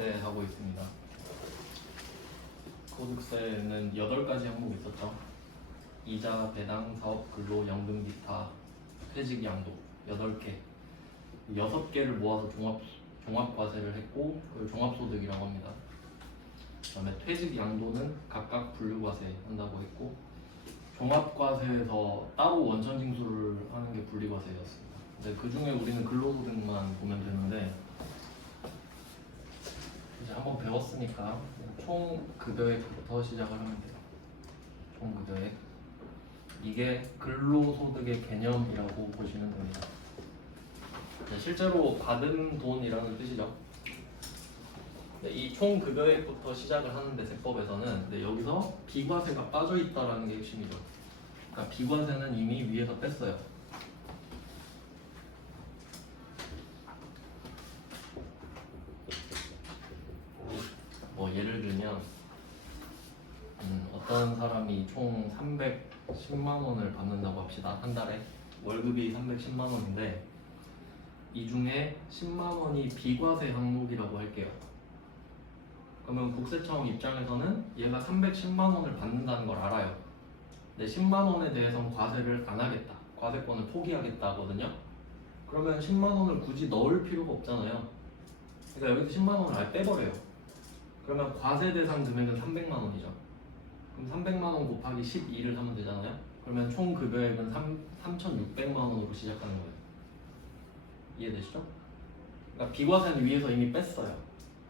소득세 하고 있습니다. 소득세는 8가지 항목이 있었죠. 이자, 배당, 사업, 근로, 연금, 기타, 퇴직, 양도 8개. 6개를 모아서 종합과세를 했고 그걸 종합소득이라고 합니다. 그 다음에 퇴직, 양도는 각각 분류과세 한다고 했고 종합과세에서 따로 원천징수를 하는 게 분리과세였습니다. 근데 그 중에 우리는 근로소득만 보면 되는데 이제 한번 배웠으니까 총 급여액부터 시작을 하면 돼요. 총 급여액. 이게 근로소득의 개념이라고 보시면 됩니다. 실제로 받은 돈이라는 뜻이죠. 이 총 급여액부터 시작을 하는데 세법에서는 여기서 비과세가 빠져 있다라는 게 핵심이죠. 그러니까 비과세는 이미 위에서 뺐어요. 뭐 예를 들면 어떤 사람이 총 310만 원을 받는다고 합시다. 한 달에 월급이 310만 원인데 이 중에 10만 원이 비과세 항목이라고 할게요. 그러면 국세청 입장에서는 얘가 310만 원을 받는다는 걸 알아요. 근데 10만 원에 대해서는 과세를 안 하겠다. 과세권을 포기하겠다 하거든요. 그러면 10만 원을 굳이 넣을 필요가 없잖아요. 그러니까 여기서 10만 원을 아예 빼버려요. 그러면 과세 대상 금액은 300만 원이죠. 그럼 300만 원 곱하기 12를 하면 되잖아요. 그러면 총 급여액은 3,600만 원으로 시작하는 거예요. 이해되시죠? 그러니까 비과세는 위에서 이미 뺐어요.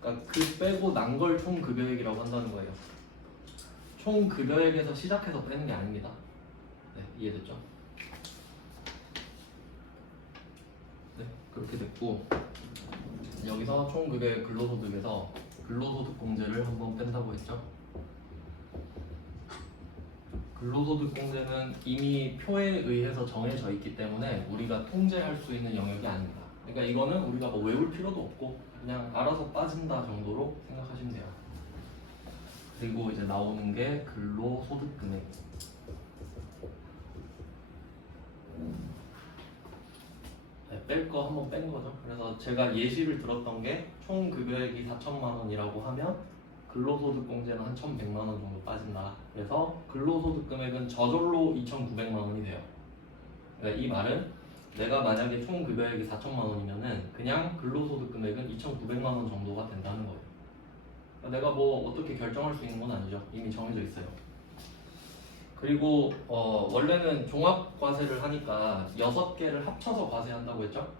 그러니까 그 빼고 난 걸 총 급여액이라고 한다는 거예요. 총 급여액에서 시작해서 빼는 게 아닙니다. 네, 이해됐죠? 네, 그렇게 됐고 여기서 총 급여액 근로소득에서 근로소득공제를 한번 뺀다고 했죠. 근로소득공제는 이미 표에 의해서 정해져 있기 때문에 우리가 통제할 수 있는 영역이 아닙니다. 그러니까 이거는 우리가 뭐 외울 필요도 없고 그냥 알아서 빠진다 정도로 생각하시면 돼요. 그리고 이제 나오는 게 근로소득금액. 네, 뺄 거 한번 뺀 거죠. 그래서 제가 예시를 들었던 게 총 급여액이 4천만 원이라고 하면 근로소득공제는 한 1,100만 원 정도 빠진다. 그래서 근로소득금액은 저절로 2,900만 원이 돼요. 그러니까 이 말은 내가 만약에 총 급여액이 4천만 원이면은 그냥 근로소득금액은 2,900만 원 정도가 된다는 거예요. 그러니까 내가 뭐 어떻게 결정할 수 있는 건 아니죠. 이미 정해져 있어요. 그리고 원래는 종합과세를 하니까 6개를 합쳐서 과세한다고 했죠.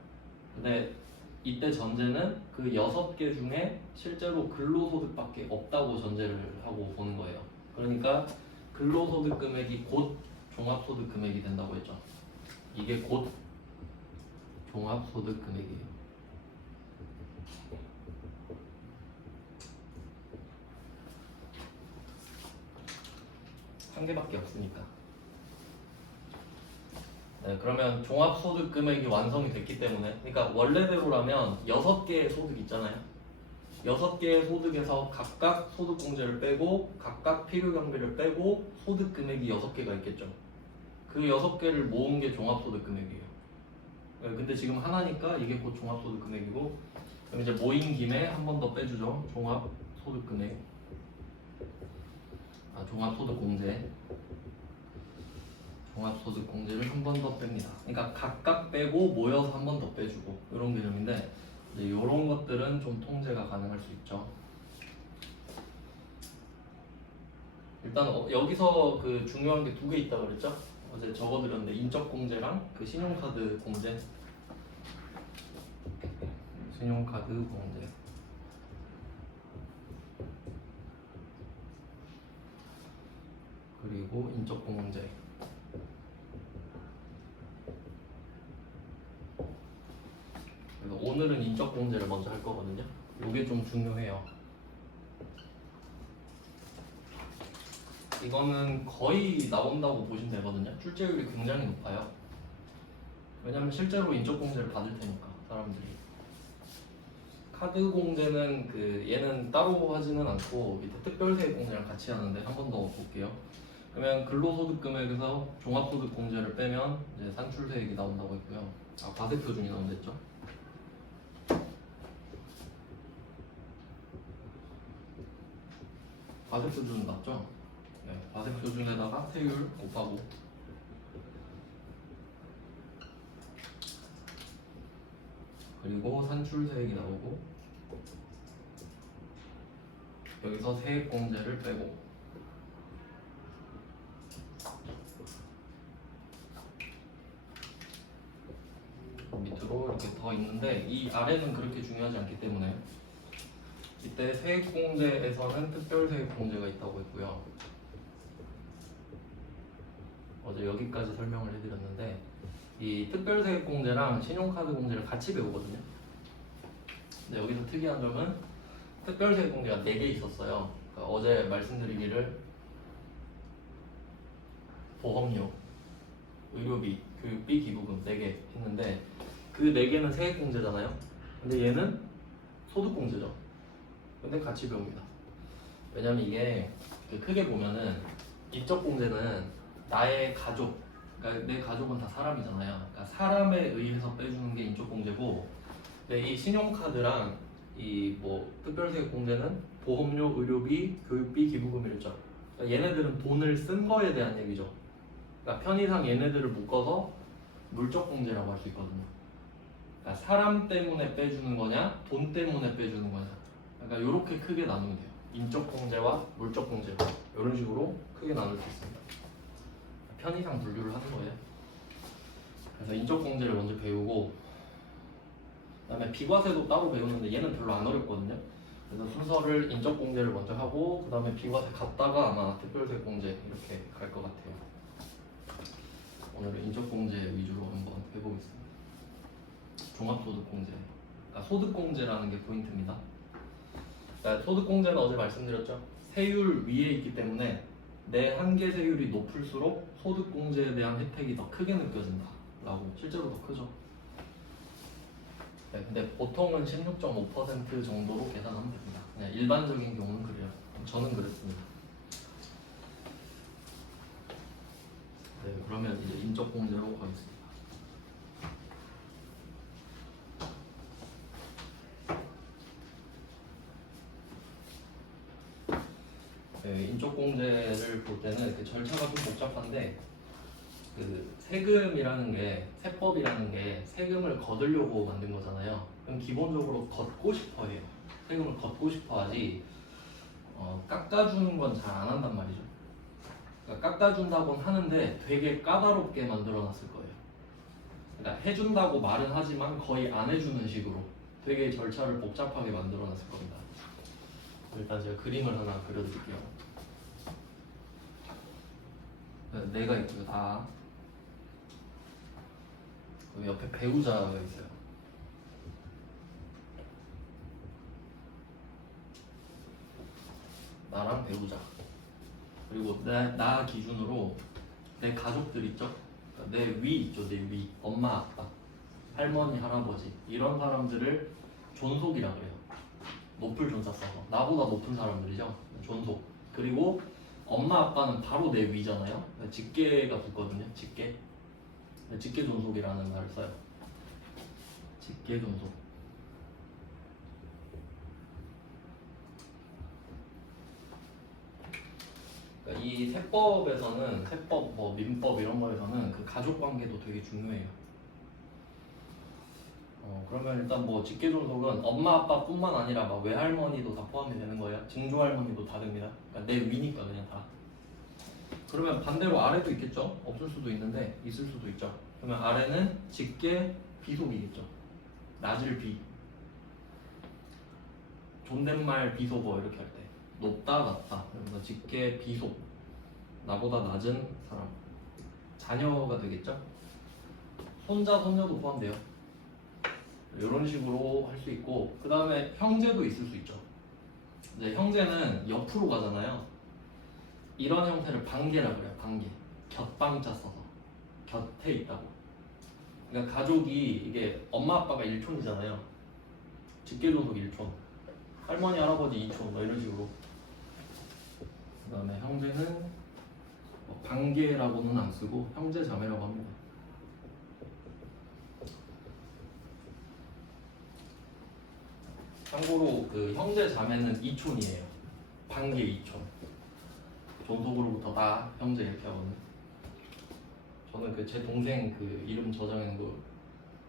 근데 이때 전제는 그 6개 중에 실제로 근로소득밖에 없다고 전제를 하고 보는 거예요. 그러니까 근로소득 금액이 곧 종합소득 금액이 된다고 했죠. 이게 곧 종합소득 금액이에요. 한 개밖에 없으니까. 네, 그러면 종합소득 금액이 완성이 됐기 때문에, 그러니까 원래대로라면 6개의 소득 있잖아요. 6개의 소득에서 각각 소득공제를 빼고 각각 필요경비를 빼고 소득 금액이 6개가 있겠죠. 그 6개를 모은 게 종합소득 금액이에요. 네, 근데 지금 하나니까 이게 곧 종합소득 금액이고, 그럼 이제 모인 김에 한 번 더 빼주죠. 종합소득 금액. 종합소득공제. 종합소득공제를 한 번 더 뺍니다. 그러니까 각각 빼고 모여서 한 번 더 빼주고 이런 개념인데 이런 것들은 좀 통제가 가능할 수 있죠. 일단 여기서 그 중요한 게 2개 있다고 그랬죠? 어제 적어드렸는데 인적공제랑 그 신용카드 공제. 신용카드 공제. 그리고 인적공제. 오늘은 인적공제를 먼저 할 거거든요. 이게 좀 중요해요. 이거는 거의 나온다고 보시면 되거든요. 출제율이 굉장히 높아요. 왜냐면 실제로 인적공제를 받을 테니까 사람들이. 카드 공제는 얘는 따로 하지는 않고 밑에 특별세액공제랑 같이 하는데 한 번 더 볼게요. 그러면 근로소득 금액에서 종합소득 공제를 빼면 이제 산출세액이 나온다고 했고요. 과세표준이 나온댔죠. 과세 표준 맞죠? 네, 과세 표준에다가 세율 곱하고 그리고 산출세액이 나오고 여기서 세액공제를 빼고 밑으로 이렇게 더 있는데 이 아래는 그렇게 중요하지 않기 때문에 이때 세액공제에서는 특별세액공제가 있다고 했고요. 어제 여기까지 설명을 해드렸는데 이 특별세액공제랑 신용카드공제를 같이 배우거든요. 근데 여기서 특이한 점은 특별세액공제가 4개 있었어요. 그러니까 어제 말씀드리기를 보험료, 의료비, 교육비, 기부금 4개 했는데 그 4개는 세액공제잖아요. 근데 얘는 소득공제죠. 근데 같이 배웁니다. 왜냐면 이게 크게 보면은 인적공제는 나의 가족, 그러니까 내 가족은 다 사람이잖아요. 그러니까 사람에 의해서 빼주는 게 인적공제고, 근데 이 신용카드랑 이 뭐 특별세액공제는 보험료, 의료비, 교육비, 기부금이랬죠. 그러니까 얘네들은 돈을 쓴 거에 대한 얘기죠. 그러니까 편의상 얘네들을 묶어서 물적공제라고 할 수 있거든요. 그러니까 사람 때문에 빼주는 거냐, 돈 때문에 빼주는 거냐. 그러니까 이렇게 크게 나누면 돼요. 인적공제와 물적공제 이런 식으로 크게 나눌 수 있습니다. 편의상 분류를 하는 거예요. 그래서 인적공제를 먼저 배우고 그다음에 비과세도 따로 배우는데 얘는 별로 안 어렵거든요. 그래서 순서를 인적공제를 먼저 하고 그 다음에 비과세 갔다가 아마 특별세공제 이렇게 갈 것 같아요. 오늘은 인적공제 위주로 한번 해보겠습니다. 종합소득공제, 그러니까 소득공제라는 게 포인트입니다. 그러니까 소득공제는 어제 말씀드렸죠. 세율 위에 있기 때문에 내 한계 세율이 높을수록 소득공제에 대한 혜택이 더 크게 느껴진다 라고. 실제로 더 크죠. 네, 근데 보통은 16.5% 정도로 계산하면 됩니다. 네, 일반적인 경우는 그래요. 저는 그랬습니다. 네, 그러면 이제 인적공제로 가겠습니다. 네, 인적공제를 볼 때는 그 절차가 좀 복잡한데 그 세금이라는 게 세법이라는 게 세금을 거두려고 만든 거잖아요. 그럼 기본적으로 걷고 싶어 해요. 세금을 걷고 싶어 하지 깎아주는 건 잘 안 한단 말이죠. 그러니까 깎아준다고는 하는데 되게 까다롭게 만들어놨을 거예요. 그러니까 해준다고 말은 하지만 거의 안 해주는 식으로 되게 절차를 복잡하게 만들어놨을 겁니다. 일단 제가 그림을 하나 그려드릴게요. 내가 있고요. 나 옆에 배우자가 있어요. 나랑 배우자. 그리고 나 기준으로 내 가족들 있죠? 내 위 있죠, 내 위. 엄마, 아빠, 할머니, 할아버지 이런 사람들을 존속이라 그래요. 높을 존자 써서 나보다 높은 사람들이죠. 존속. 그리고 엄마, 아빠는 바로 내 위잖아요. 직계가 붙거든요. 직계. 직계 존속이라는 말을 써요. 직계 존속. 그러니까 이 세법에서는 세법, 뭐 민법 이런 거에서는 그 가족 관계도 되게 중요해요. 그러면 일단 뭐 직계 존속은 엄마 아빠뿐만 아니라 막 외할머니도 다 포함이 되는 거예요. 증조할머니도 다 됩니다. 그러니까 내 위니까 그냥 다. 그러면 반대로 아래도 있겠죠? 없을 수도 있는데 있을 수도 있죠. 그러면 아래는 직계 비속이겠죠. 낮을 비. 존댓말 비속어 이렇게 할 때. 높다 낮다. 그래서 직계 비속. 나보다 낮은 사람. 자녀가 되겠죠? 손자 손녀도 포함돼요. 이런 식으로 할 수 있고 그 다음에 형제도 있을 수 있죠. 이제 형제는 옆으로 가잖아요. 이런 형태를 반계라 그래요. 반계. 곁방자 써서 곁에 있다고. 그러니까 가족이 이게 엄마 아빠가 1촌이잖아요. 직계존속 1촌, 할머니 할아버지 2촌 뭐 이런 식으로. 그 다음에 형제는 반계라고는 안 쓰고 형제 자매라고 합니다. 참고로 그 형제 자매는 2촌이에요. 반개 2촌. 존속으로부터 다 형제 이렇게 하거든요. 저는 그 제 동생 그 이름 저장한 거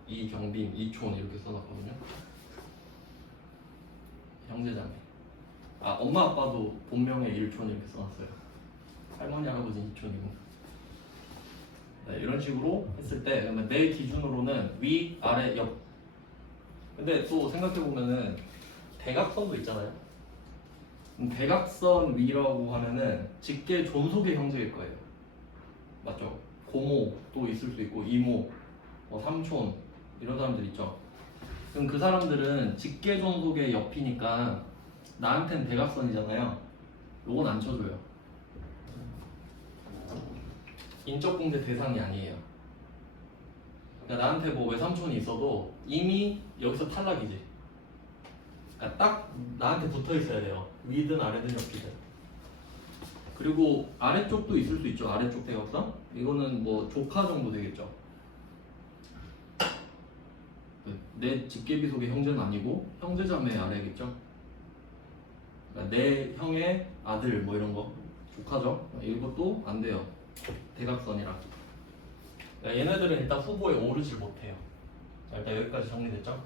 이경빈 2촌 이렇게 써놨거든요. 형제자매. 아 엄마 아빠도 본명에 1촌 이렇게 써놨어요. 할머니 할아버지 2촌이고. 네, 이런 식으로 했을 때 그러면 내 기준으로는 위, 아래, 옆. 근데 또 생각해보면은 대각선도 있잖아요. 대각선 위라고 하면은 직계 존속의 형제일 거예요. 맞죠? 고모도 있을 수 있고 이모, 삼촌 이런 사람들 있죠. 그럼 그 사람들은 직계 존속의 옆이니까 나한텐 대각선이잖아요. 요건 안 쳐줘요. 인적 공제 대상이 아니에요. 그러니까 나한테 뭐 외삼촌이 있어도 이미 여기서 탈락이지. 그러니까 딱 나한테 붙어 있어야 돼요. 위든 아래든 옆이든. 그리고 아래쪽도 있을 수 있죠. 아래쪽 대각선. 이거는 뭐 조카 정도 되겠죠. 내 직계비속의 형제는 아니고 형제자매 아래겠죠. 그러니까 내 형의 아들 뭐 이런 거 조카죠. 이것도 안 돼요. 대각선이라. 얘네들은 일단 후보에 오르질 못해요. 자, 일단 여기까지 정리됐죠?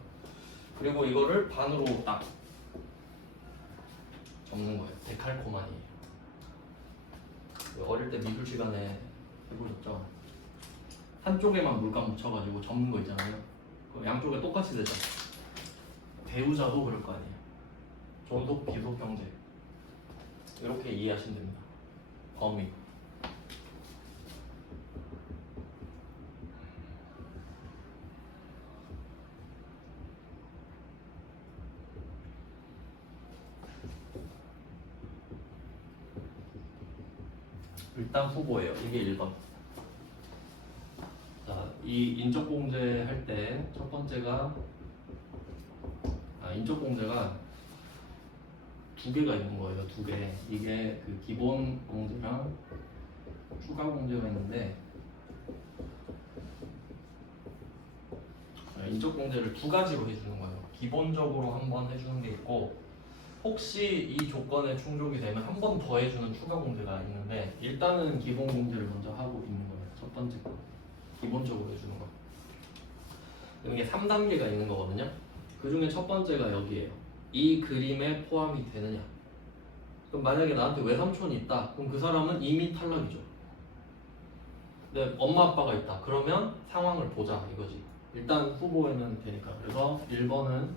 그리고 이거를 반으로 딱 접는 거예요. 데칼코마니예요. 어릴 때 미술 시간에 해보셨죠? 한쪽에만 물감 묻혀가지고 접는 거 있잖아요. 그럼 양쪽에 똑같이 되죠. 배우자도 그럴 거 아니에요. 존속, 비속, 형제. 이렇게 이해하시면 됩니다. 범위. 일단 후보예요. 이게 1번. 자, 이 인적공제 할 때 첫 번째가 인적공제가 두 개가 있는 거예요. 두 개. 이게 그 기본 공제랑 추가 공제가 있는데 인적공제를 두 가지로 해주는 거예요. 기본적으로 한 번 해주는 게 있고 혹시 이 조건에 충족이 되면 한 번 더 해주는 추가 공제가 있는데 일단은 기본 공제를 먼저 하고 있는 거예요. 첫 번째 거. 기본적으로 해주는 거. 이게 3단계가 있는 거거든요. 그 중에 첫 번째가 여기에요. 이 그림에 포함이 되느냐. 그럼 만약에 나한테 외삼촌이 있다. 그럼 그 사람은 이미 탈락이죠. 근데 엄마 아빠가 있다. 그러면 상황을 보자 이거지. 일단 후보에는 되니까. 그래서 1번은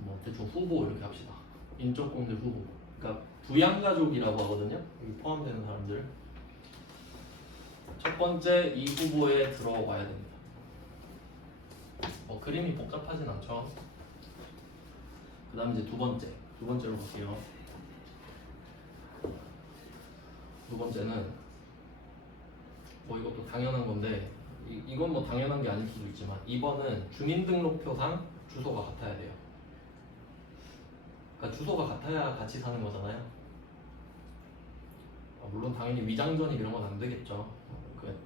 뭐 대충 후보 이렇게 합시다. 인적공제 후보. 그러니까 부양가족이라고 하거든요. 여기 포함되는 사람들. 첫 번째 이 후보에 들어와야 됩니다. 그림이 복잡하진 않죠. 그 다음 이제 두 번째로 볼게요. 두 번째는 이것도 당연한 건데 이건 뭐 당연한 게 아닐 수도 있지만 2번은 주민등록표상 주소가 같아야 돼요. 그러니까 주소가 같아야 같이 사는 거잖아요. 물론 당연히 위장전입 이런 건 안 되겠죠.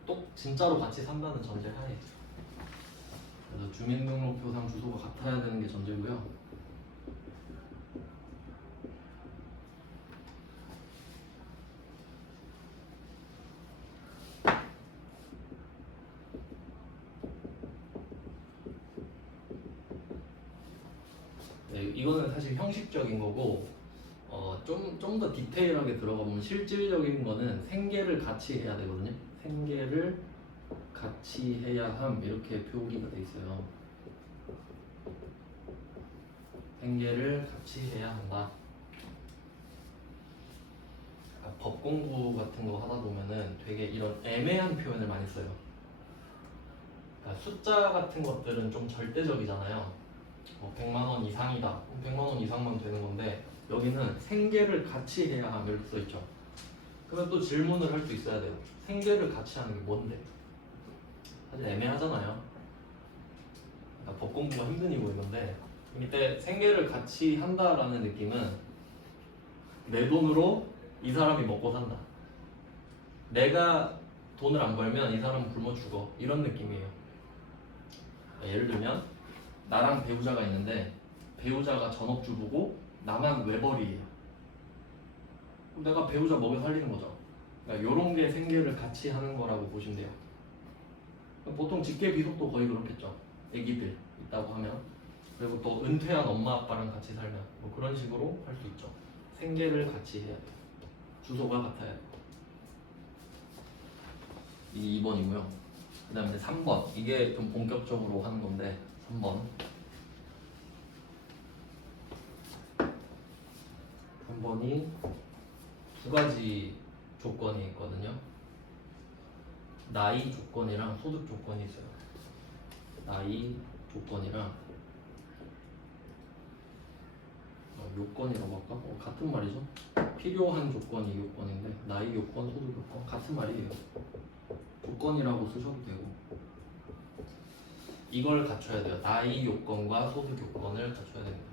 또 진짜로 같이 산다는 전제 하에. 그래서 주민등록표상 주소가 같아야 되는 게 전제고요. 네, 이거는 사실 형식적인 거고 좀 더 디테일하게 들어가보면 실질적인 거는 생계를 같이 해야 되거든요. 생계를 같이 해야 함 이렇게 표기가 돼 있어요. 생계를 같이 해야 한다. 법 공부 같은 거 하다 보면은 되게 이런 애매한 표현을 많이 써요. 그러니까 숫자 같은 것들은 좀 절대적이잖아요. 100만 원 이상이다. 100만 원 이상만 되는 건데 여기는 생계를 같이 해야 함 이렇게 써 있죠. 그러면 또 질문을 할 수 있어야 돼요. 생계를 같이 하는 게 뭔데? 사실 애매하잖아요. 그러니까 법 공부가 힘든 이유 이건데 이때 생계를 같이 한다라는 느낌은 내 돈으로 이 사람이 먹고 산다. 내가 돈을 안 벌면 이 사람은 굶어 죽어. 이런 느낌이에요. 예를 들면 나랑 배우자가 있는데 배우자가 전업주부고 나만 외벌이에요. 그럼 내가 배우자 먹여 살리는 거죠. 그러니까 요런 게 생계를 같이 하는 거라고 보시면 돼요. 보통 직계 비속도 거의 그렇겠죠. 애기들 있다고 하면. 그리고 또 은퇴한 엄마 아빠랑 같이 살면 뭐 그런 식으로 할 수 있죠. 생계를 같이 해야 돼요. 주소가 같아야 돼요. 이 2번이고요. 그 다음에 3번. 이게 좀 본격적으로 하는 건데 3번. 3번이 두 가지 조건이 있거든요. 나이 조건이랑 소득 조건이 있어요. 나이 조건이랑 요건이라고 할까? 같은 말이죠. 필요한 조건이 요건인데 나이 요건, 소득 요건 같은 말이에요. 조건이라고 쓰셔도 되고 이걸 갖춰야 돼요. 나이 요건과 소득 요건을 갖춰야 됩니다.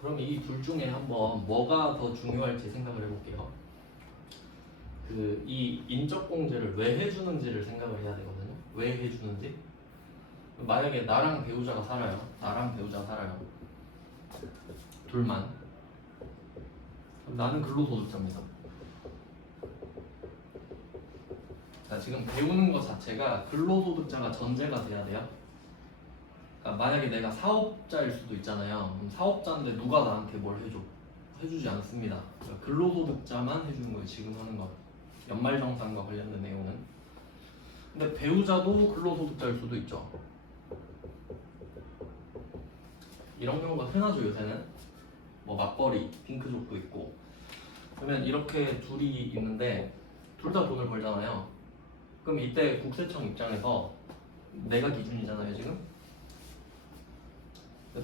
그럼 이 둘 중에 한번 뭐가 더 중요할지 생각을 해볼게요. 이 인적 공제를 왜 해주는지를 생각을 해야 되거든요. 왜 해주는지. 만약에 나랑 배우자가 살아요. 둘만. 그럼 나는 근로소득자입니다. 자, 지금 배우는 것 자체가 근로소득자가 전제가 돼야 돼요. 그러니까 만약에 내가 사업자일 수도 있잖아요. 그럼 사업자인데 누가 나한테 뭘 해줘? 해주지 않습니다. 그러니까 근로소득자만 해주는 거예요. 지금 하는 거. 연말정산과 관련된 내용은. 근데 배우자도 근로소득자일 수도 있죠. 이런 경우가 흔하죠 요새는. 뭐 맞벌이, 핑크족도 있고. 그러면 이렇게 둘이 있는데 둘 다 돈을 벌잖아요. 그럼 이때 국세청 입장에서 내가 기준이잖아요 지금.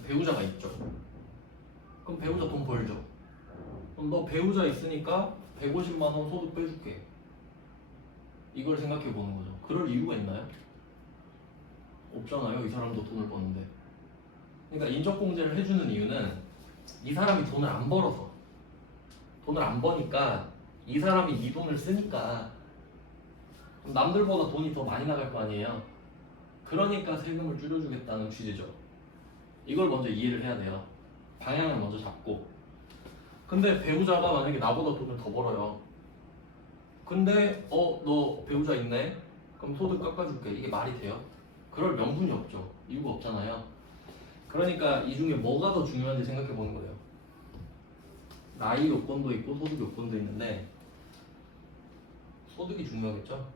배우자가 있죠. 그럼 배우자 돈 벌죠. 그럼 너 배우자 있으니까 150만 원 소득 빼줄게. 이걸 생각해 보는 거죠. 그럴 이유가 있나요? 없잖아요. 이 사람도 돈을 버는데. 그러니까 인적공제를 해주는 이유는 이 사람이 돈을 안 벌어서. 돈을 안 버니까 이 사람이 네 돈을 쓰니까 남들보다 돈이 더 많이 나갈 거 아니에요. 그러니까 세금을 줄여주겠다는 취지죠. 이걸 먼저 이해를 해야 돼요. 방향을 먼저 잡고. 근데 배우자가 만약에 나보다 돈을 더 벌어요. 근데 너 배우자 있네? 그럼 소득 깎아줄게. 이게 말이 돼요? 그럴 명분이 없죠. 이유가 없잖아요. 그러니까 이 중에 뭐가 더 중요한지 생각해 보는 거예요. 나이 요건도 있고 소득 요건도 있는데 소득이 중요하겠죠?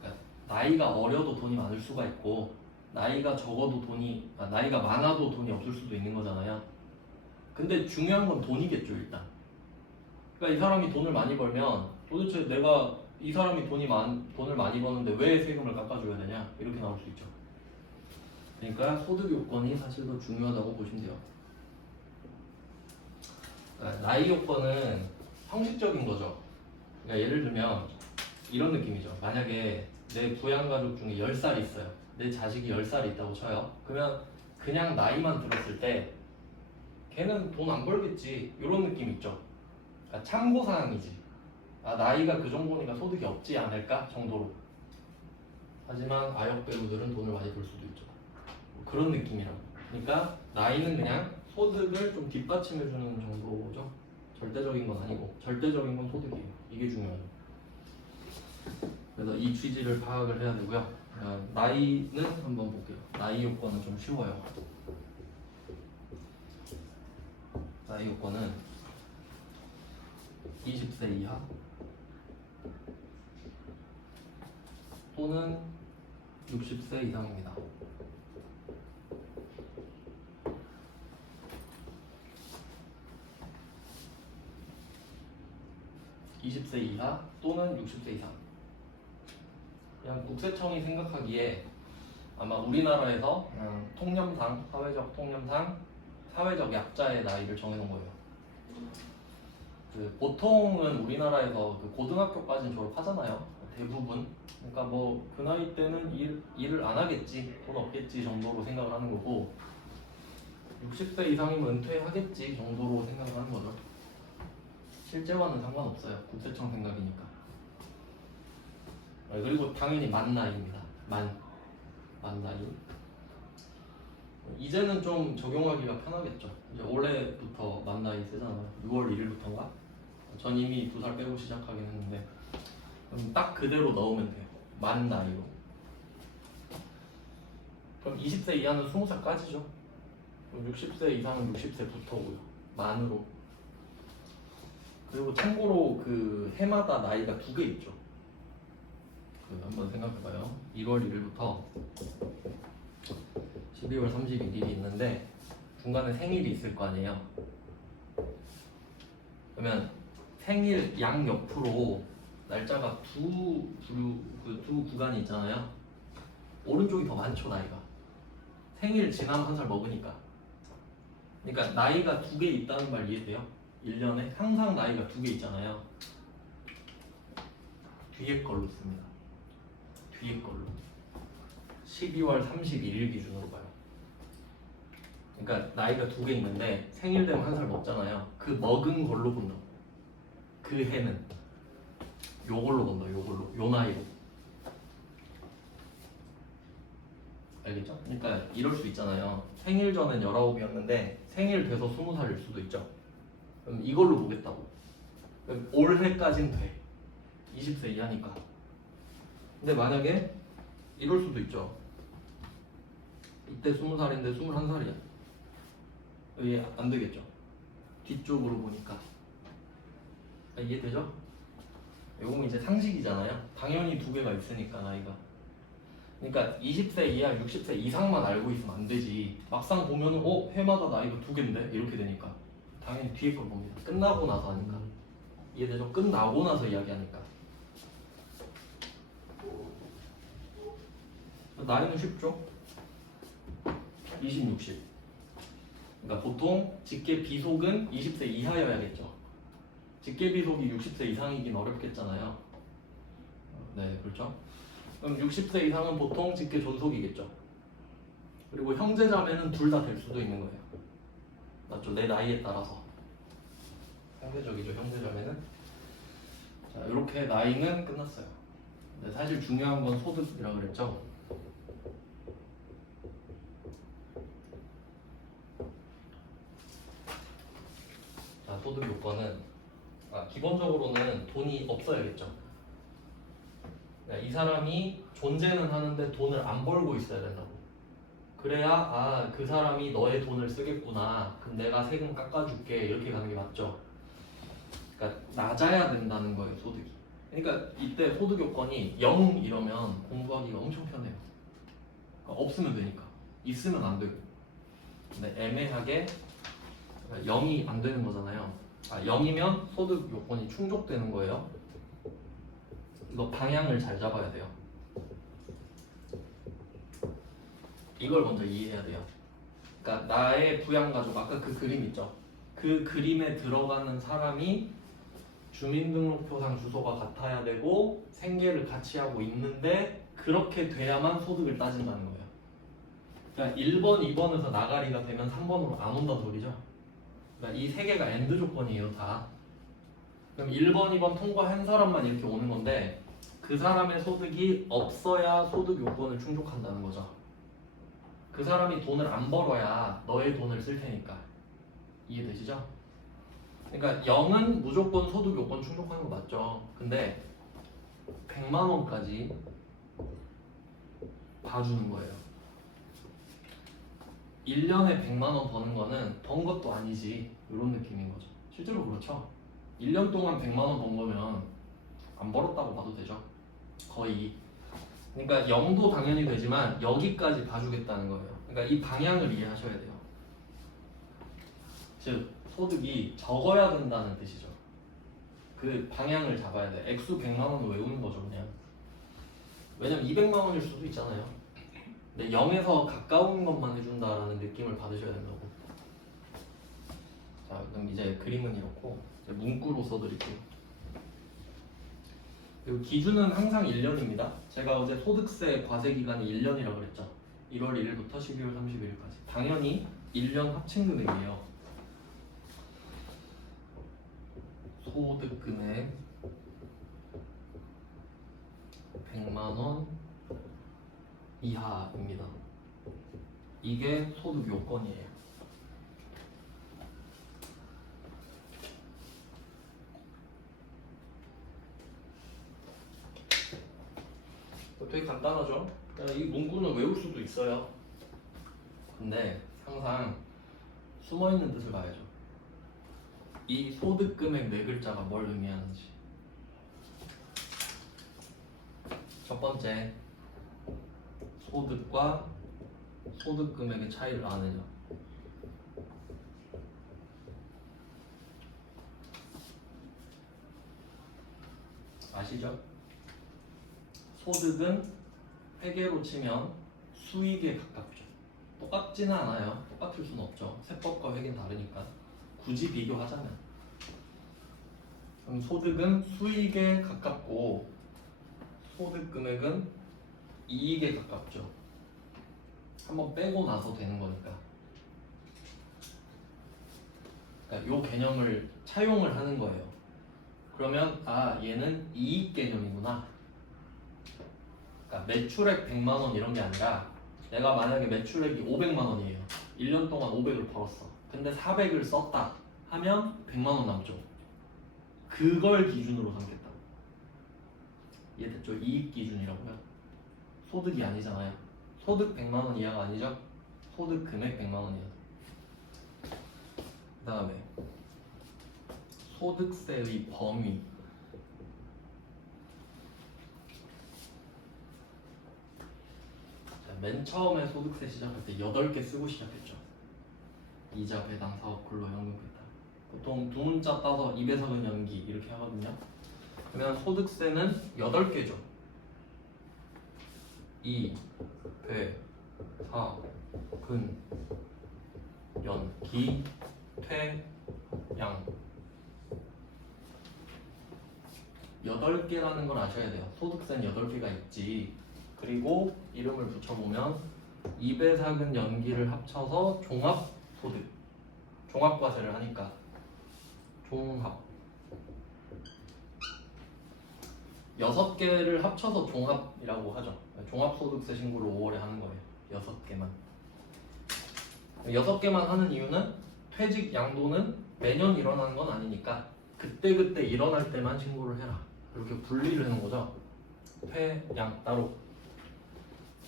그러니까 나이가 어려도 돈이 많을 수가 있고 나이가 적어도 나이가 많아도 돈이 없을 수도 있는 거잖아요. 근데 중요한 건 돈이겠죠 일단. 그러니까 이 사람이 돈을 많이 벌면 도대체 내가 이 사람이 돈을 많이 버는데 왜 세금을 깎아줘야 되냐 이렇게 나올 수 있죠. 그러니까 소득 요건이 사실 더 중요하다고 보시면 돼요. 그러니까 나이 요건은 형식적인 거죠. 그러니까 예를 들면 이런 느낌이죠. 만약에 내 부양가족 중에 10살 있어요. 내 자식이 10살 있다고 쳐요. 그러면 그냥 나이만 들었을 때 걔는 돈 안 벌겠지 이런 느낌 있죠. 그러니까 참고사항이지. 나이가 그 정도니까 소득이 없지 않을까 정도로. 하지만 아역 배우들은 돈을 많이 벌 수도 있죠. 뭐 그런 느낌이라고. 그러니까 나이는 그냥 소득을 좀 뒷받침해주는 정도죠. 절대적인 건 아니고 절대적인 건 소득이에요. 이게 중요하죠. 그래서 이 취지를 파악을 해야 되고요. 나이는 한번 볼게요. 나이 요건은 좀 쉬워요. 나이 요건은 20세 이하 또는 60세 이상입니다. (20세) 이하 또는 60세 이상. 그냥 국세청이 생각하기에 아마 우리나라에서 통념상, 사회적 통념상 사회적 약자의 나이를 정해놓은 거예요. 보통은 우리나라에서 고등학교까지는 졸업하잖아요. 대부분. 그러니까 뭐 그 나이 때는 일을 안 하겠지, 돈 없겠지 정도로 생각을 하는 거고 60세 이상이면 은퇴하겠지 정도로 생각을 하는 거죠. 실제와는 상관없어요. 국세청 생각이니까. 그리고 당연히 만 나이입니다. 만 나이. 이제는 좀 적용하기가 편하겠죠. 이제 올해부터 만 나이 세잖아요. 6월 1일부터인가? 전 이미 2살 빼고 시작하긴 했는데 딱 그대로 넣으면 돼요. 만 나이로. 그럼 20세 이하는 20살까지죠. 그럼 60세 이상은 60세부터고요. 만으로. 그리고 참고로 그 해마다 나이가 2개 있죠. 그 한번 생각해봐요. 1월 1일부터 12월 31일이 있는데 중간에 생일이 있을 거 아니에요. 그러면 생일 양 옆으로 날짜가 두 구간이 있잖아요. 오른쪽이 더 많죠, 나이가. 생일 지나면 한 살 먹으니까. 그러니까 나이가 2개 있다는 말 이해돼요? 1년에 항상 나이가 2개 있잖아요. 뒤에 걸로 씁니다. 뒤에 걸로. 12월 31일 기준으로 봐요. 그러니까 나이가 2개 있는데 생일 되면 한 살 먹잖아요. 그 먹은 걸로 본다. 그 해는 요걸로 본다. 요걸로. 요 나이로. 알겠죠? 그러니까 이럴 수 있잖아요. 생일 전엔 19이었는데 생일 돼서 20살일 수도 있죠. 그럼 이걸로 보겠다고. 그럼 올해까진 돼. 20세 이하니까. 근데 만약에 이럴 수도 있죠. 이때 20살인데 21살이야. 이게 안 되겠죠. 뒤쪽으로 보니까. 이해되죠? 요건 이제 상식이잖아요. 당연히 2개가 있으니까 나이가. 그러니까 20세 이하 60세 이상만 알고 있으면 안 되지. 막상 보면은 해마다 나이가 2개인데 이렇게 되니까 당연히 뒤에 걸 봅니다. 끝나고 나서 하니까. 이해되죠? 끝나고 나서 이야기하니까. 나이는 쉽죠? 20, 60. 그러니까 보통 직계 비속은 20세 이하여야겠죠. 직계 비속이 60세 이상이긴 어렵겠잖아요. 네, 그렇죠? 그럼 60세 이상은 보통 직계 존속이겠죠. 그리고 형제자매는 둘 다 될 수도 있는 거예요. 맞죠? 내 나이에 따라서. 상대적이죠, 형제자매는. 자, 이렇게 나이는 끝났어요. 근데 사실 중요한 건 소득이라고 그랬죠. 자, 소득 요건은 기본적으로는 돈이 없어야겠죠. 이 사람이 존재는 하는데 돈을 안 벌고 있어야 된다고. 그래야 그 사람이 너의 돈을 쓰겠구나. 그럼 내가 세금 깎아줄게. 이렇게 가는 게 맞죠. 그러니까 낮아야 된다는 거예요, 소득이. 그러니까 이때 소득 요건이 0 이러면 공부하기가 엄청 편해요. 그러니까 없으면 되니까. 있으면 안 되고. 근데 애매하게 0이 안 되는 거잖아요. 0이면 소득 요건이 충족되는 거예요. 이거 방향을 잘 잡아야 돼요. 이걸 먼저 이해해야 돼요. 그러니까 나의 부양가족, 아까 그 그림 있죠? 그 그림에 들어가는 사람이 주민등록표상 주소가 같아야 되고 생계를 같이 하고 있는데 그렇게 돼야만 소득을 따진다는 거예요. 그러니까 1번, 2번에서 나가리가 되면 3번으로 안 온다는 소리죠. 그러니까 이 세 개가 엔드 조건이에요, 다. 그럼 1번, 2번 통과한 사람만 이렇게 오는 건데 그 사람의 소득이 없어야 소득 요건을 충족한다는 거죠. 그 사람이 돈을 안 벌어야 너의 돈을 쓸 테니까. 이해되시죠? 그러니까 0은 무조건 소득 요건 충족하는 거 맞죠. 근데 100만 원까지 봐주는 거예요. 1년에 100만 원 버는 거는 번 것도 아니지 이런 느낌인 거죠. 실제로 그렇죠. 1년 동안 100만 원 번 거면 안 벌었다고 봐도 되죠. 거의. 그러니까 0도 당연히 되지만 여기까지 봐주겠다는 거예요. 그러니까 이 방향을 이해하셔야 돼요. 즉 소득이 적어야 된다는 뜻이죠. 그 방향을 잡아야 돼. 액수 100만 원을 외우는 거죠, 그냥. 왜냐면 200만 원일 수도 있잖아요. 근데 0에서 가까운 것만 해준다라는 느낌을 받으셔야 된다고. 자, 그럼 이제 그림은 이렇고 이제 문구로 써드릴게요. 그리고 기준은 항상 1년입니다. 제가 어제 소득세 과세 기간이 1년이라고 그랬죠. 1월 1일부터 12월 31일까지. 당연히 1년 합친 금액이에요. 소득 금액 100만 원 이하입니다. 이게 소득 요건이에요. 되게 간단하죠? 이 문구는 외울 수도 있어요. 근데 항상 숨어있는 뜻을 봐야죠. 이 소득 금액 네 글자가 뭘 의미하는지. 첫 번째, 소득과 소득 금액의 차이를 아느냐. 아시죠? 소득은 회계로 치면 수익에 가깝죠. 똑같지는 않아요. 똑같을 수는 없죠. 세법과 회계는 다르니까. 굳이 비교하자면. 그럼 소득은 수익에 가깝고 소득 금액은 이익에 가깝죠. 한번 빼고 나서 되는 거니까. 그러니까 이 개념을 차용을 하는 거예요. 그러면 얘는 이익 개념이구나. 그러니까 매출액 100만 원 이런 게 아니라 내가 만약에 매출액이 500만 원이에요. 1년 동안 500을 벌었어. 근데 400을 썼다 하면 100만 원 남죠. 그걸 기준으로 삼겠다. 이해됐죠? 이익 기준이라고요. 소득이 아니잖아요. 소득 100만 원 이하가 아니죠? 소득 금액 100만 원이에요. 그 다음에 소득세의 범위. 자, 맨 처음에 소득세 시작할 때 8개 쓰고 시작했죠. 이자, 배당, 사업, 근로, 연금, 기타. 보통 두 문자 따서 입에서는 연기 이렇게 하거든요. 그러면 소득세는 8개죠. 이, 배, 사, 근, 연, 기, 퇴, 양. 8개라는 걸 아셔야 돼요. 소득세는 8개가 있지. 그리고 이름을 붙여보면 이배사근 연기를 합쳐서 종합소득. 종합과세를 하니까 종합. 6개를 합쳐서 종합이라고 하죠. 종합소득세 신고를 5월에 하는 거예요. 6개만. 6개만 하는 이유는 퇴직 양도는 매년 일어나는 건 아니니까 그때그때 일어날 때만 신고를 해라. 이렇게 분리를 해놓은 거죠. 퇴, 양 따로.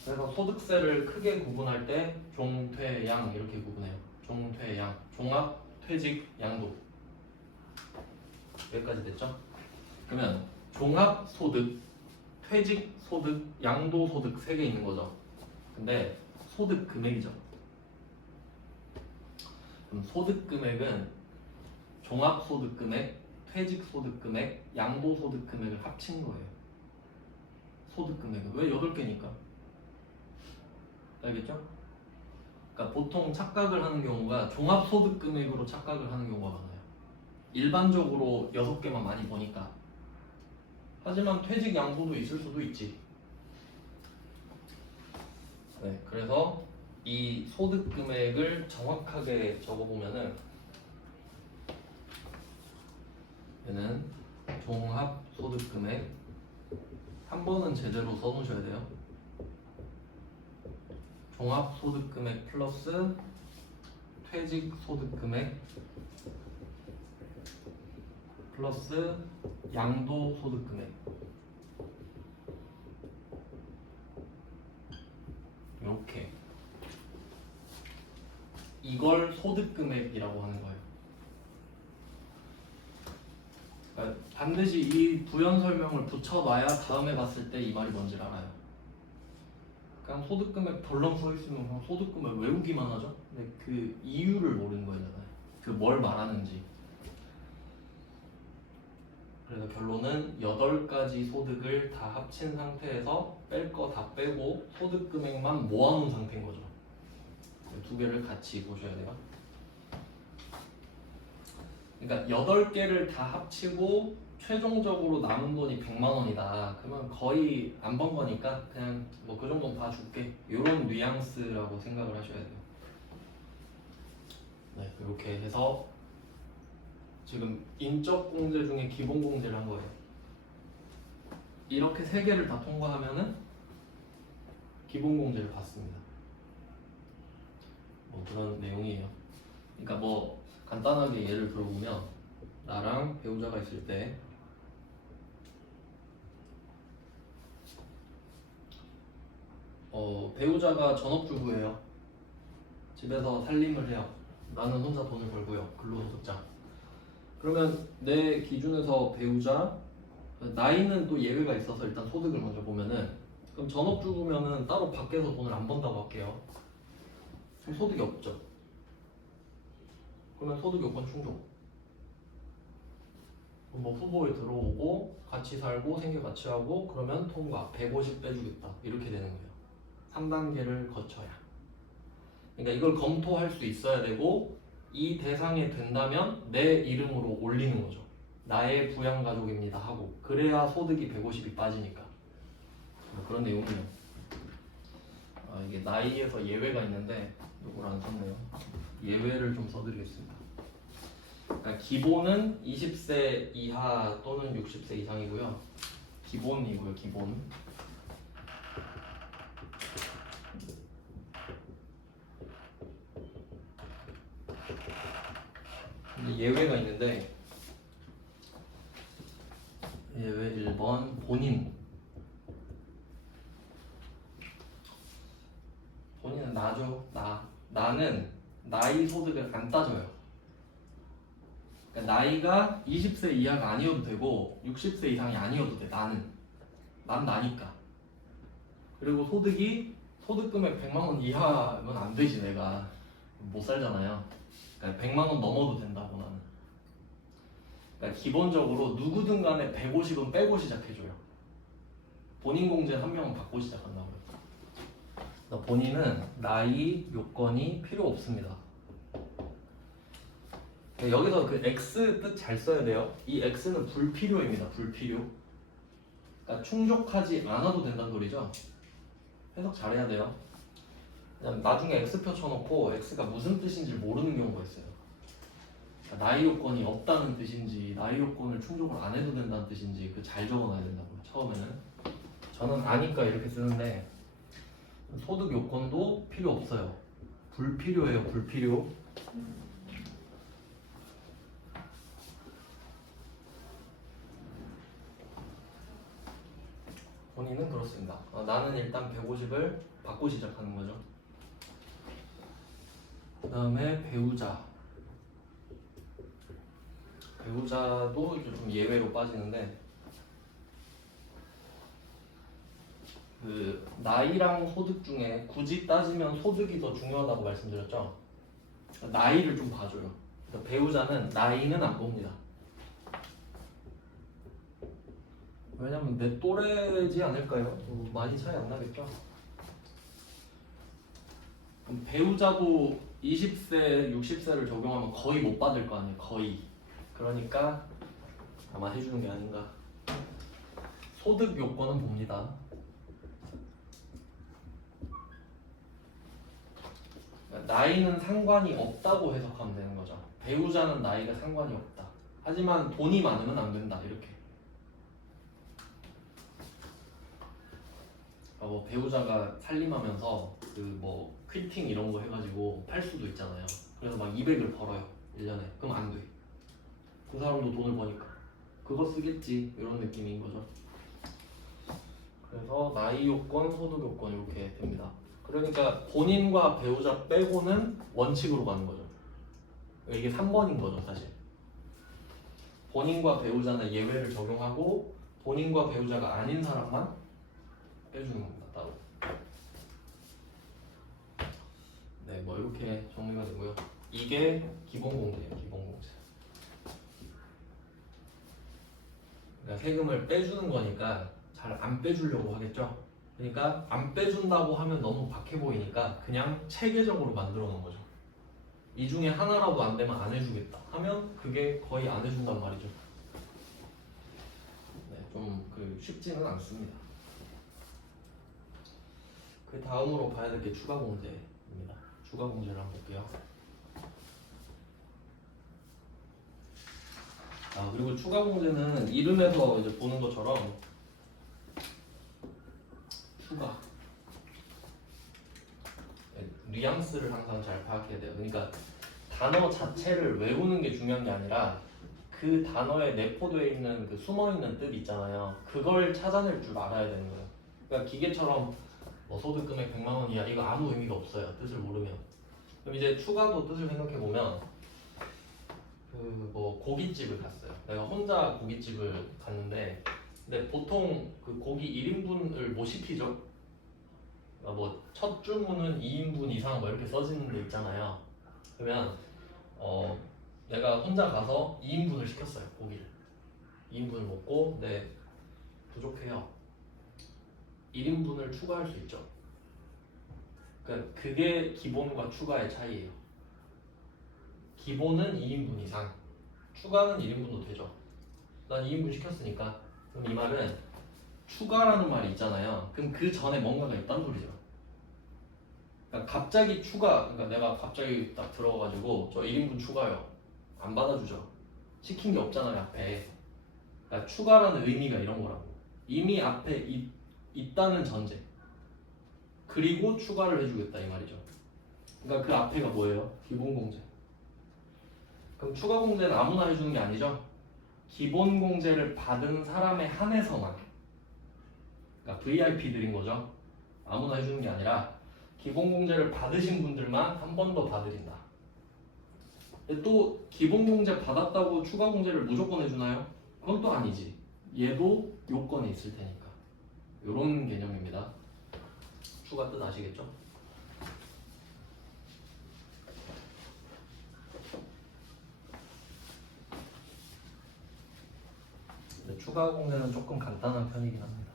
그래서 소득세를 크게 구분할 때 종, 퇴, 양 이렇게 구분해요. 종, 퇴, 양. 종합, 퇴직, 양도. 여기까지 됐죠? 그러면 종합소득, 퇴직소득, 양도소득 3개 있는 거죠. 근데 소득 금액이죠. 그럼 소득 금액은 종합소득 금액, 퇴직소득 금액, 양도소득 금액을 합친 거예요. 소득 금액은 왜 8개니까? 알겠죠? 그러니까 보통 착각을 하는 경우가 종합소득 금액으로 착각을 하는 경우가 많아요. 일반적으로 6개만 많이 보니까. 하지만 퇴직 양도도 있을 수도 있지. 네, 그래서 이 소득 금액을 정확하게 적어보면은 얘는 종합 소득 금액 한 번은 제대로 써놓으셔야 돼요. 종합 소득 금액 플러스 퇴직 소득 금액 플러스 양도 소득 금액. 이렇게 이걸 소득 금액이라고 하는 거예요. 그러니까 반드시 이 부연 설명을 붙여놔야 다음에 봤을 때 이 말이 뭔지 알아요. 그냥 소득 금액 덜렁 써 있으면 그냥 소득 금액 외우기만 하죠. 근데 그 이유를 모르는 거잖아요. 그 뭘 말하는지. 그래서 결론은 8가지 소득을 다 합친 상태에서 뺄 거 다 빼고 소득 금액만 모아놓은 상태인 거죠. 두 개를 같이 보셔야 돼요. 그러니까 8개를 다 합치고 최종적으로 남은 돈이 100만 원이다. 그러면 거의 안 번 거니까 그냥 뭐 그 정도는 봐줄게. 이런 뉘앙스라고 생각을 하셔야 돼요. 네, 이렇게 해서 지금 인적 공제 중에 기본 공제를 한 거예요. 이렇게 3개를 다 통과하면은 기본 공제를 받습니다. 뭐 그런 내용이에요. 그러니까 뭐 간단하게 예를 들어보면 나랑 배우자가 있을 때 배우자가 전업주부예요. 집에서 살림을 해요. 나는 혼자 돈을 벌고요. 근로소득자. 그러면 내 기준에서 배우자 나이는 또 예외가 있어서 일단 소득을 먼저 보면은 그럼 전업주부면은 따로 밖에서 돈을 안 번다고 할게요. 그럼 소득이 없죠. 그러면 소득 요건 충족. 뭐 후보에 들어오고 같이 살고 생계 같이 하고 그러면 통과 150 빼주겠다 이렇게 되는 거예요. 3단계를 거쳐야. 그러니까 이걸 검토할 수 있어야 되고 이 대상에 된다면 내 이름으로 올리는 거죠. 나의 부양가족입니다 하고 그래야 소득이 150이 빠지니까 뭐 그런 내용이에요. 이게 나이에서 예외가 있는데 이걸 안 썼네요. 예외를 좀 써드리겠습니다. 그러니까 기본은 20세 이하 또는 60세 이상이고요. 기본이고요. 기본. 예외가 있는데 예외 1번 본인은 나죠. 나는 나이 소득을 안 따져요. 그러니까 나이가 20세 이하가 아니어도 되고 60세 이상이 아니어도 돼. 난 나니까. 그리고 소득 금액 100만 원 이하면 안 되지. 내가 못 살잖아요. 그러니까 100만 원 넘어도 된다고 나는. 그러니까 기본적으로 누구든 간에 150은 빼고 시작해줘요. 본인 공제 한 명은 받고 시작한다고요. 그러니까 본인은 나이 요건이 필요 없습니다. 그러니까 여기서 그 X 뜻 잘 써야 돼요. 이 X는 불필요입니다. 불필요. 그러니까 충족하지 않아도 된다는 소리죠. 해석 잘해야 돼요. 그냥 나중에 X표 쳐놓고 X가 무슨 뜻인지 모르는 경우가 있어요. 그러니까 나이 요건이 없다는 뜻인지 나이 요건을 충족을 안 해도 된다는 뜻인지 그 잘 적어놔야 된다고요. 처음에는 저는 아니까 이렇게 쓰는데 소득 요건도 필요 없어요. 불필요해요. 불필요. 본인은 그렇습니다. 나는 일단 150을 받고 시작하는 거죠. 그 다음에 배우자도 이제 좀 예외로 빠지는데 그 나이랑 소득 중에 굳이 따지면 소득이 더 중요하다고 말씀드렸죠. 나이를 좀 봐줘요. 그러니까 배우자는 나이는 안 봅니다. 왜냐면 내 또래지 않을까요? 많이 차이 안 나겠죠? 그럼 배우자도 20세, 60세를 적용하면 거의 못 받을 거 아니에요. 거의. 그러니까 아마 해주는 게 아닌가. 소득 요건은 봅니다. 나이는 상관이 없다고 해석하면 되는 거죠. 배우자는 나이가 상관이 없다. 하지만 돈이 많으면 안 된다. 이렇게. 뭐 배우자가 살림하면서 그 뭐 퀼팅 이런 거 해가지고 팔 수도 있잖아요. 그래서 막 200을 벌어요. 1년에. 그럼 안 돼. 그 사람도 돈을 버니까 그거 쓰겠지. 이런 느낌인 거죠. 그래서 나이 요건, 소득 요건 이렇게 됩니다. 그러니까 본인과 배우자 빼고는 원칙으로 가는 거죠. 이게 3번인 거죠, 사실. 본인과 배우자는 예외를 적용하고 본인과 배우자가 아닌 사람만 빼주는 겁니다, 따로. 네, 뭐 이렇게 정리가 되고요. 이게 기본 공제예요, 기본 공제. 그러니까 세금을 빼주는 거니까 잘 안 빼주려고 하겠죠. 그러니까 안 빼준다고 하면 너무 박해 보이니까 그냥 체계적으로 만들어 놓은 거죠. 이 중에 하나라도 안 되면 안 해주겠다 하면 그게 거의 안 해준단 말이죠. 네, 좀 쉽지는 않습니다. 그 다음으로 봐야 될 게 추가 공제입니다. 추가 공제를 한번 볼게요. 그리고 추가 공제는 이름에서 이제 보는 것처럼 추가 뉘앙스를 항상 잘 파악해야 돼요. 그러니까 단어 자체를 외우는 게 중요한 게 아니라 그 단어에 내포되어 있는 그 숨어 있는 뜻 있잖아요. 그걸 찾아낼 줄 알아야 되는 거예요. 그러니까 기계처럼 뭐 소득 금액 100만 원이야 이거 아무 의미가 없어요. 뜻을 모르면. 그럼 이제 추가도 뜻을 생각해 보면 그 뭐 고깃집을 갔어요. 내가 혼자 고깃집을 갔는데 근데 보통 그 고기 1인분을 못 시키죠. 그러니까 뭐 첫 주문은 2인분 이상 뭐 이렇게 써지는 데 있잖아요. 그러면 내가 혼자 가서 2인분을 시켰어요. 고기를 2인분을 먹고 근데 부족해요. 1인분을 추가할 수 있죠. 그러니까 그게 기본과 추가의 차이예요. 기본은 2인분 이상, 추가는 1인분도 되죠. 난 2인분 시켰으니까. 그럼 이 말은 추가라는 말이 있잖아요. 그럼 그 전에 뭔가가 있단 소리죠. 그러니까 갑자기 추가, 그러니까 내가 갑자기 딱 들어가가지고 저 1인분 추가요. 안 받아주죠. 시킨 게 없잖아요 앞에. 그러니까 추가라는 의미가 이런 거라고. 이미 앞에 있다는 전제. 그리고 추가를 해주겠다 이 말이죠. 그러니까 그 앞에가 뭐예요? 기본 공제. 그럼 추가 공제는 아무나 해주는 게 아니죠. 기본 공제를 받은 사람에 한해서만. 그러니까 VIP들인 거죠. 아무나 해주는 게 아니라 기본 공제를 받으신 분들만 한 번 더 봐드린다. 근데 또 기본 공제 받았다고 추가 공제를 무조건 해주나요? 그건 또 아니지. 얘도 요건이 있을 테니까. 요런 개념입니다. 추가 뜻 아시겠죠? 근데 추가 공제는 조금 간단한 편이긴 합니다.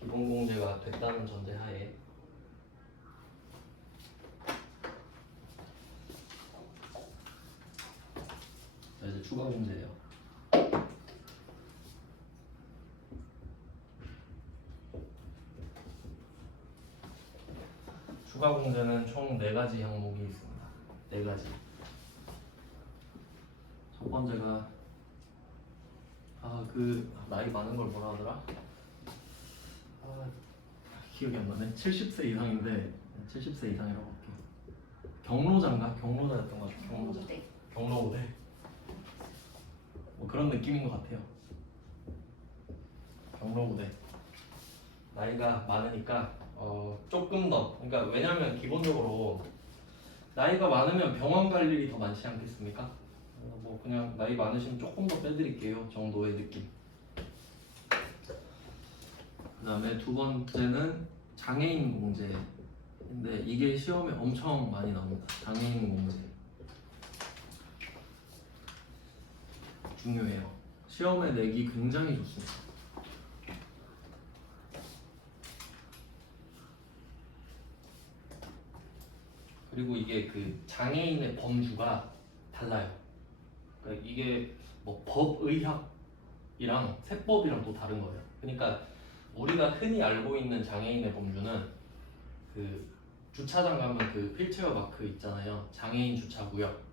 기본 공제가 됐다는 전제하에 이제 추가 공제예요. 추가 공제는 총 4가지 항목이 있습니다. 4가지. 첫 번째가 나이 많은 걸 뭐라 하더라? 기억이 안 나네. 70세 이상인데 70세 이상이라고 할게요. 경로자인가? 경로자였던 것 같아요. 경로자. 경로우대. 뭐 그런 느낌인 것 같아요. 경로우대. 나이가 많으니까 조금 더. 그러니까 왜냐면 기본적으로 나이가 많으면 병원 갈 일이 더 많지 않겠습니까? 뭐 그냥 나이 많으시면 조금 더 빼드릴게요 정도의 느낌. 그 다음에 두 번째는 장애인 공제인데 이게 시험에 엄청 많이 나옵니다. 장애인 공제 중요해요. 시험에 내기 굉장히 좋습니다. 그리고 이게 그 장애인의 범주가 달라요. 그러니까 이게 뭐 법의학이랑 세법이랑 또 다른 거예요. 그러니까 우리가 흔히 알고 있는 장애인의 범주는 그 주차장 가면 그 휠체어 마크 있잖아요. 장애인 주차구역.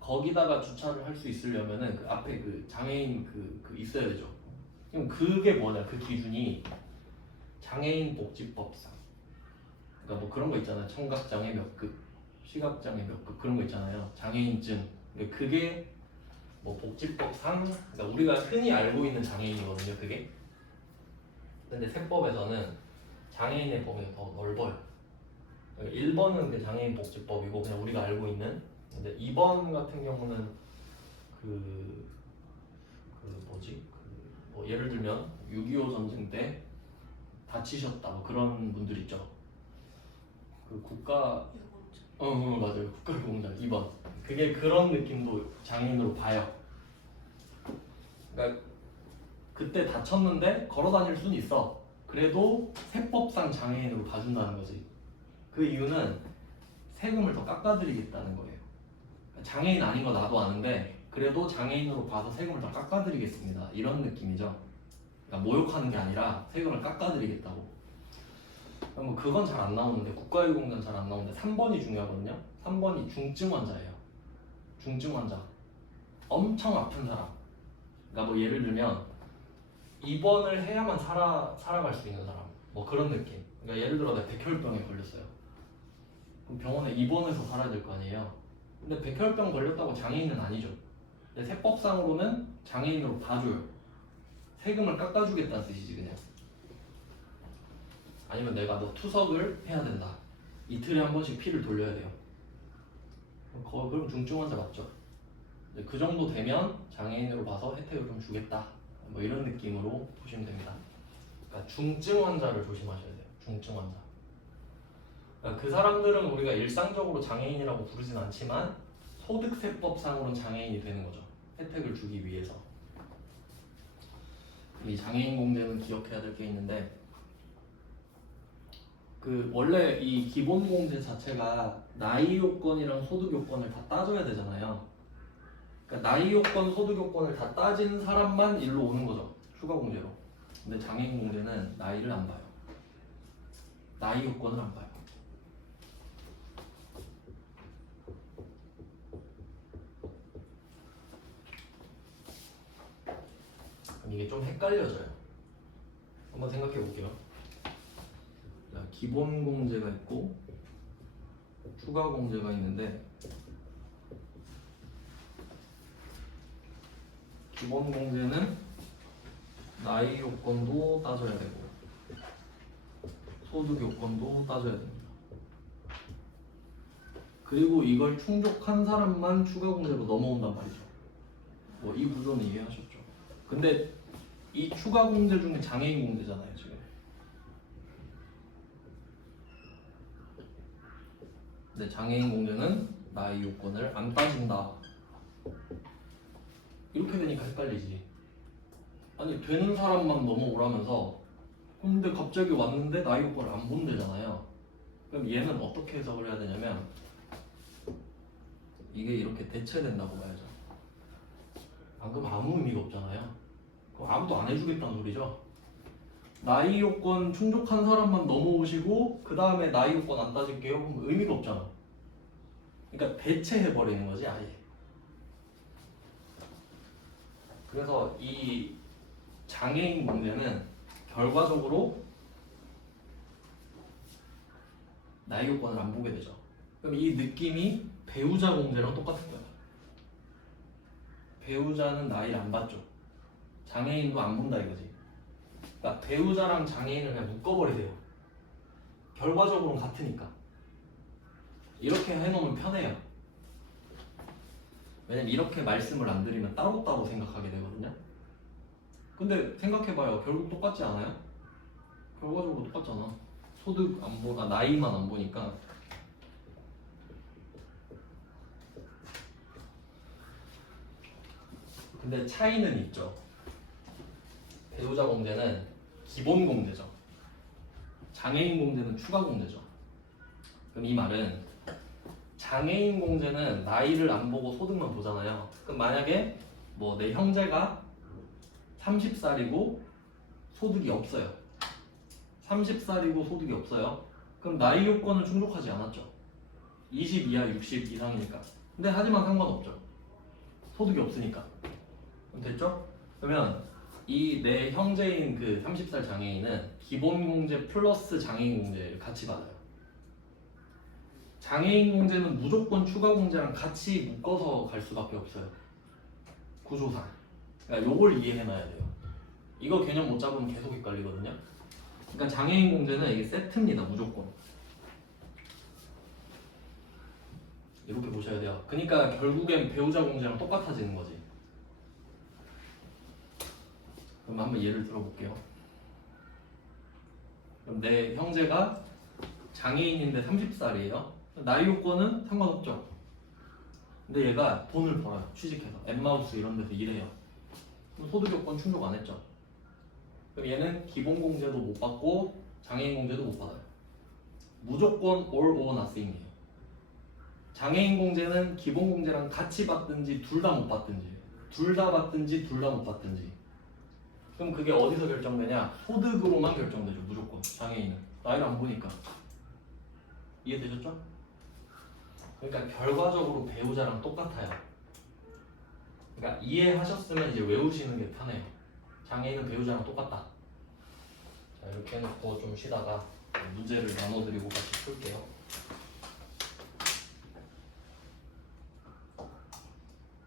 거기다가 주차를 할 수 있으려면은 그 앞에 그 장애인 그 있어야 되죠. 그럼 그게 뭐냐? 그 기준이 장애인 복지법상. 그러니까 뭐 그런 거 있잖아요. 청각장애 몇 급, 시각장애 몇 급 그런 거 있잖아요. 장애인증. 근데 그게 뭐 복지법상, 그러니까 우리가 흔히 알고 있는 장애인이거든요. 그게. 근데 세법에서는 장애인의 범위가 더 넓어요. 1번은 그 장애인 복지법이고 그냥 우리가 알고 있는. 근데 2번 같은 경우는 뭐 예를 들면 6.25 전쟁 때 다치셨다 뭐 그런 분들 있죠. 그 국가 맞아요. 국가유공자 2번. 그게 그런 느낌도 장애인으로 봐요. 그러니까 그때 다쳤는데 걸어 다닐 수는 있어. 그래도 세법상 장애인으로 봐준다는 거지. 그 이유는 세금을 더 깎아드리겠다는 거예요. 장애인 아닌 거 나도 아는데 그래도 장애인으로 봐서 세금을 더 깎아드리겠습니다. 이런 느낌이죠. 그러니까 모욕하는 게 아니라 세금을 깎아드리겠다고. 뭐 그건 잘 안 나오는데 국가유공자는 잘 안 나오는데 3번이 중요하거든요. 3번이 중증 환자예요. 중증 환자. 엄청 아픈 사람. 그러니까 뭐 예를 들면 입원을 해야만 살아갈 수 있는 사람, 뭐 그런 느낌. 그러니까 예를 들어 내가 백혈병에 걸렸어요. 그럼 병원에 입원해서 살아야 될 거 아니에요. 근데 백혈병 걸렸다고 장애인은 아니죠. 근데 세법상으로는 장애인으로 봐줘요. 세금을 깎아주겠다는 뜻이지 그냥. 아니면 내가 너 투석을 해야 된다. 이틀에 한 번씩 피를 돌려야 돼요. 그럼 중증 환자 맞죠? 그 정도 되면 장애인으로 봐서 혜택을 좀 주겠다. 뭐 이런 느낌으로 보시면 됩니다. 그러니까 중증 환자를 조심하셔야 돼요. 중증 환자. 그러니까 그 사람들은 우리가 일상적으로 장애인이라고 부르진 않지만 소득세법상으로는 장애인이 되는 거죠. 혜택을 주기 위해서. 이 장애인 공제는 기억해야 될 게 있는데, 그 원래 이 기본 공제 자체가 나이 요건이랑 소득 요건을 다 따져야 되잖아요. 그러니까 나이 요건, 소득 요건을 다 따진 사람만 일로 오는 거죠. 추가 공제로. 근데 장애인 공제는 나이를 안 봐요. 나이 요건을 안 봐요. 그럼 이게 좀 헷갈려져요. 한번 생각해 볼게요. 자, 기본 공제가 있고 추가 공제가 있는데, 기본 공제는 나이 요건도 따져야 되고 소득 요건도 따져야 됩니다. 그리고 이걸 충족한 사람만 추가 공제로 넘어온단 말이죠. 뭐 이 구조는 이해하셨죠? 근데 이 추가 공제 중에 장애인 공제잖아요 지금. 근데 장애인 공제는 나이 요건을 안 따진다. 이렇게 되니까 헷갈리지. 아니 되는 사람만 넘어오라면서, 근데 갑자기 왔는데 나이 요건을 안 본대잖아요. 그럼 얘는 어떻게 해석을 해야 되냐면, 이게 이렇게 대체된다고 봐야죠. 그럼 아무 의미가 없잖아요. 그럼 아무도 안 해주겠다는 소리죠. 나이 요건 충족한 사람만 넘어오시고 그 다음에 나이 요건 안 따질게요. 그럼 의미가 없잖아. 그러니까 대체해버리는 거지 아예. 그래서 이 장애인 공제는 결과적으로 나이 요건을 안 보게 되죠. 그럼 이 느낌이 배우자 공제랑 똑같은 거예요. 배우자는 나이를 안 봤죠. 장애인도 안 본다 이거지. 그러니까 배우자랑 장애인을 그냥 묶어버리세요. 결과적으로는 같으니까. 이렇게 해놓으면 편해요. 왜냐면 이렇게 말씀을 안 드리면 따로따로 생각하게 되거든요. 근데 생각해봐요. 결국 똑같지 않아요? 결과적으로 똑같잖아. 소득 안 보나 나이만 안 보니까. 근데 차이는 있죠. 배우자 공제는 기본 공제죠. 장애인 공제는 추가 공제죠. 그럼 이 말은 장애인 공제는 나이를 안 보고 소득만 보잖아요. 그럼 만약에 뭐 내 형제가 30살이고 소득이 없어요. 30살이고 소득이 없어요. 그럼 나이 요건은 충족하지 않았죠. 20 이하 60 이상이니까. 근데 하지만 상관없죠. 소득이 없으니까. 그럼 됐죠? 그러면 이 내 형제인 그 30살 장애인은 기본 공제 플러스 장애인 공제를 같이 받아요. 장애인 공제는 무조건 추가 공제랑 같이 묶어서 갈 수밖에 없어요. 구조상. 그러니까 요걸 이해해놔야 돼요. 이거 개념 못 잡으면 계속 헷갈리거든요. 그러니까 장애인 공제는 이게 세트입니다. 무조건. 이렇게 보셔야 돼요. 그러니까 결국엔 배우자 공제랑 똑같아지는 거지. 그럼 한번 예를 들어볼게요. 그럼 내 형제가 장애인인데 30살이에요. 나이 요건은 상관없죠. 근데 얘가 돈을 벌어요. 취직해서 엠마우스 이런 데서 일해요. 그럼 소득 요건 충족 안 했죠. 그럼 얘는 기본 공제도 못 받고 장애인 공제도 못 받아요. 무조건 all or nothing이에요. 장애인 공제는 기본 공제랑 같이 받든지 둘 다 못 받든지, 둘 다 받든지 둘 다 못 받든지. 그럼 그게 어디서 결정되냐? 소득으로만 결정되죠. 무조건 장애인은 나이를 안 보니까. 이해되셨죠? 그러니까 결과적으로 배우자랑 똑같아요. 그러니까 이해하셨으면 이제 외우시는 게 편해요. 장애인은 배우자랑 똑같다. 자, 이렇게 해놓고 좀 쉬다가 문제를 나눠드리고 같이 풀게요.